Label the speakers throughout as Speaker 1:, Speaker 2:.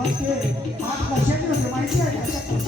Speaker 1: मग ते हात कशाने होते माहिती आहे का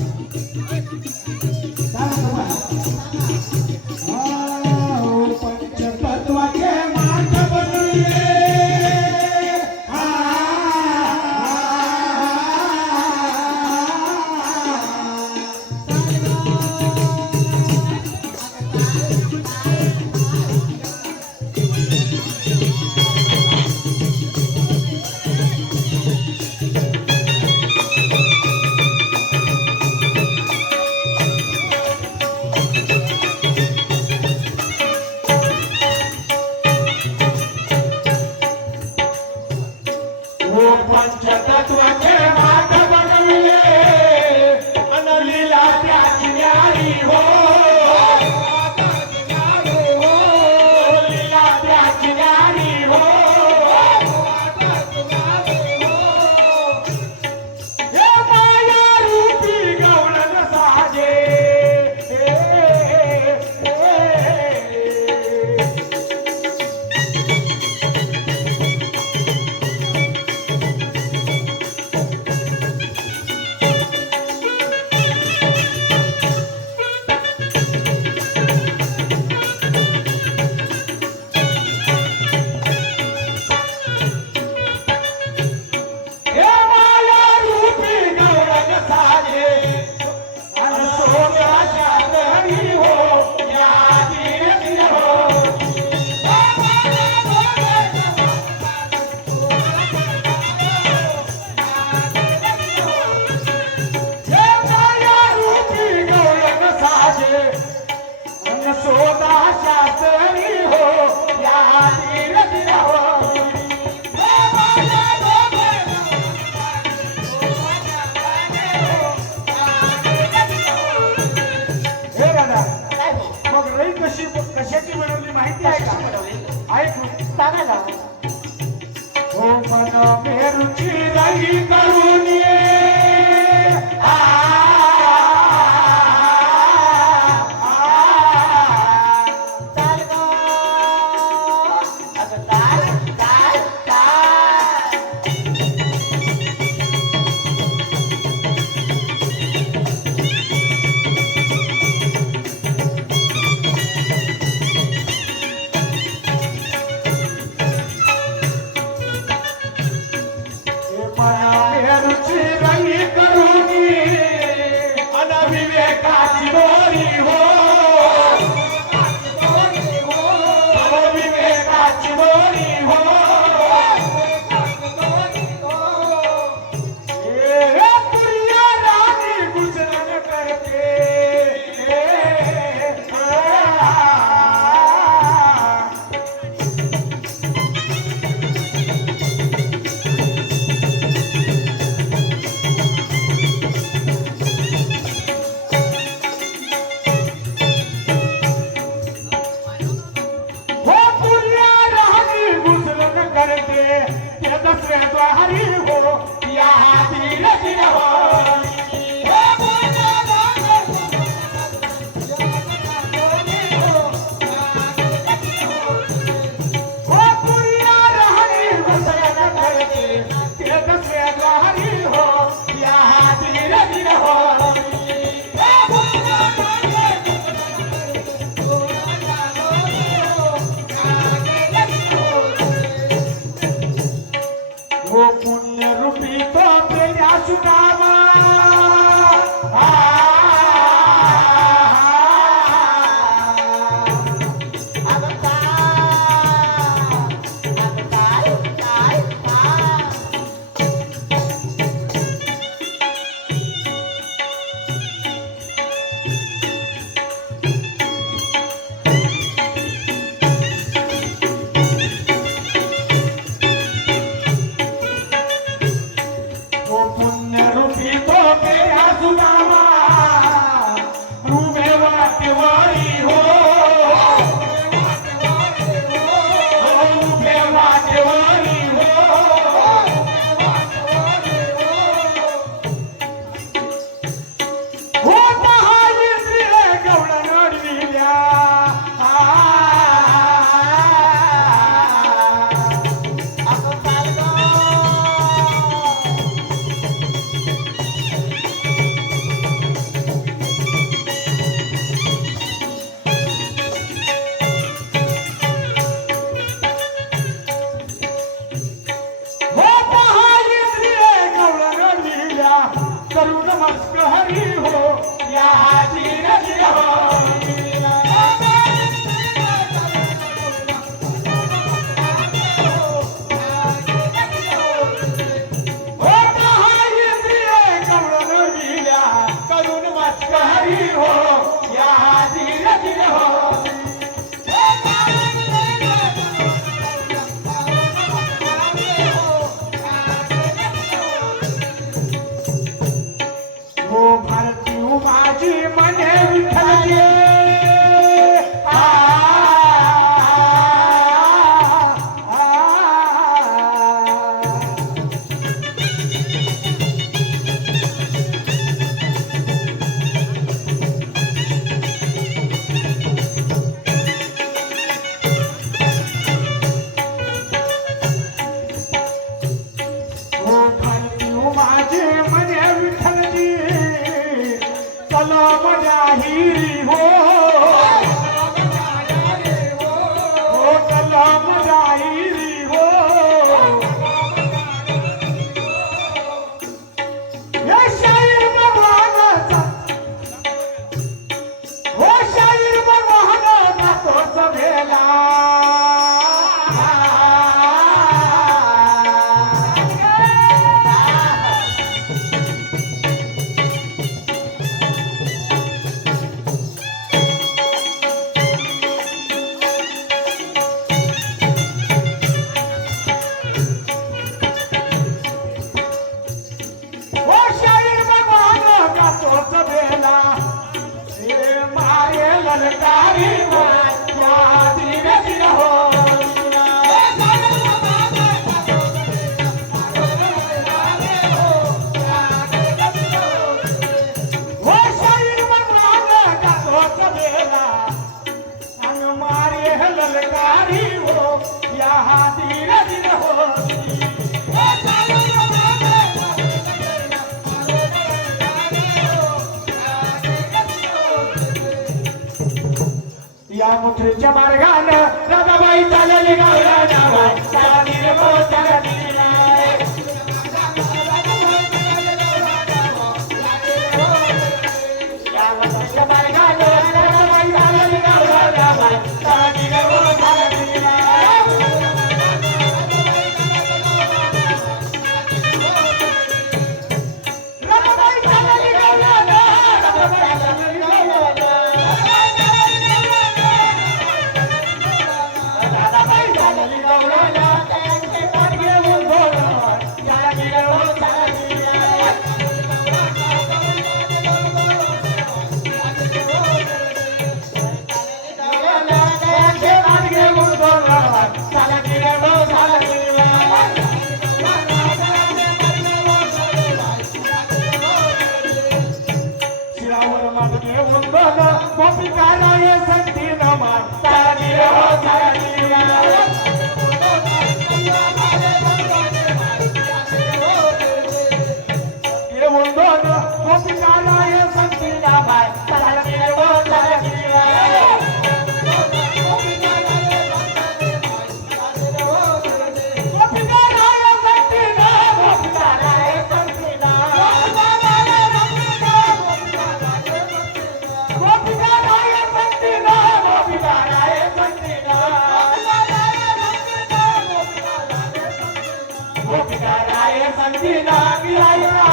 Speaker 1: Mas a menudida e தம்பி நாகிறாயா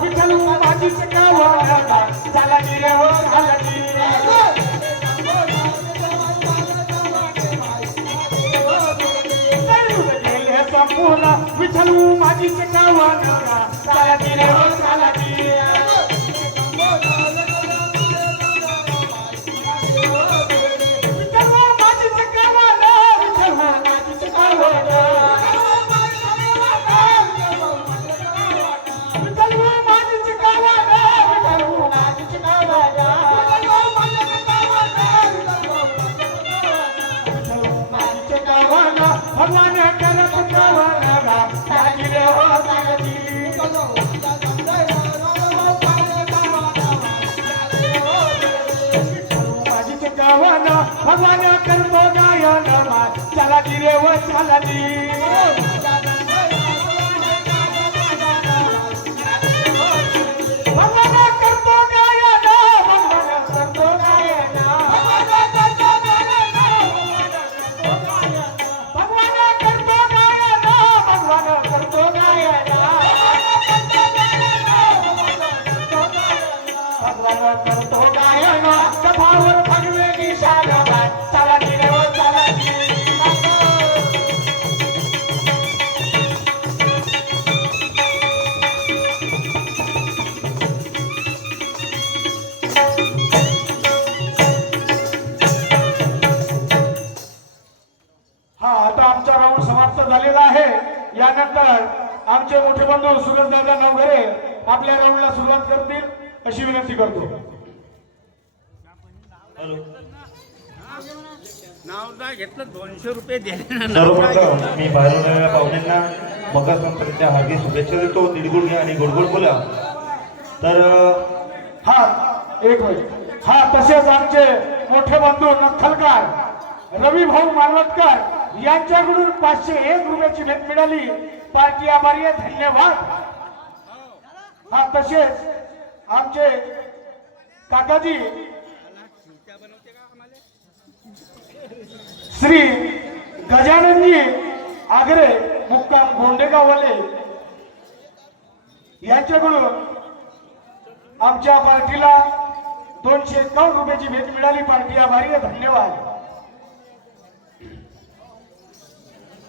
Speaker 1: विठ्ठल माझी चकावा झाला. माझी चिंता वानरा রে ও চালানি अशी विनंती करतो.
Speaker 2: नाव नाही घेतलं दोनशे रुपये दिले ना.
Speaker 3: सर्वप्रथम मी बाहेरून आलेल्या पाहुण्यांना मकर संक्रांतीच्या हार्दिक शुभेच्छा देतो. तिळगुळ घ्या आणि गोडगोड बोला तर
Speaker 1: हा एक मिनिट. हा तसेच आमचे मोठे बंधू नक्खलकार रवी भाऊ मालवतकर यांच्याकडून पाचशे एक रुपयाची भेट मिळाली. पार्टी आभारी आहे. धन्यवाद. हा तसेच आमचे काकाजी. श्री गजाननजी आगरे मुक्काम गोंडेगाववाले. यांच्याकडून आमच्या पार्टीला दोनशे एकावन्न रुपयाची भेट मिळाली. पार्टी आभारी धन्यवाद.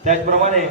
Speaker 3: त्याचप्रमाणे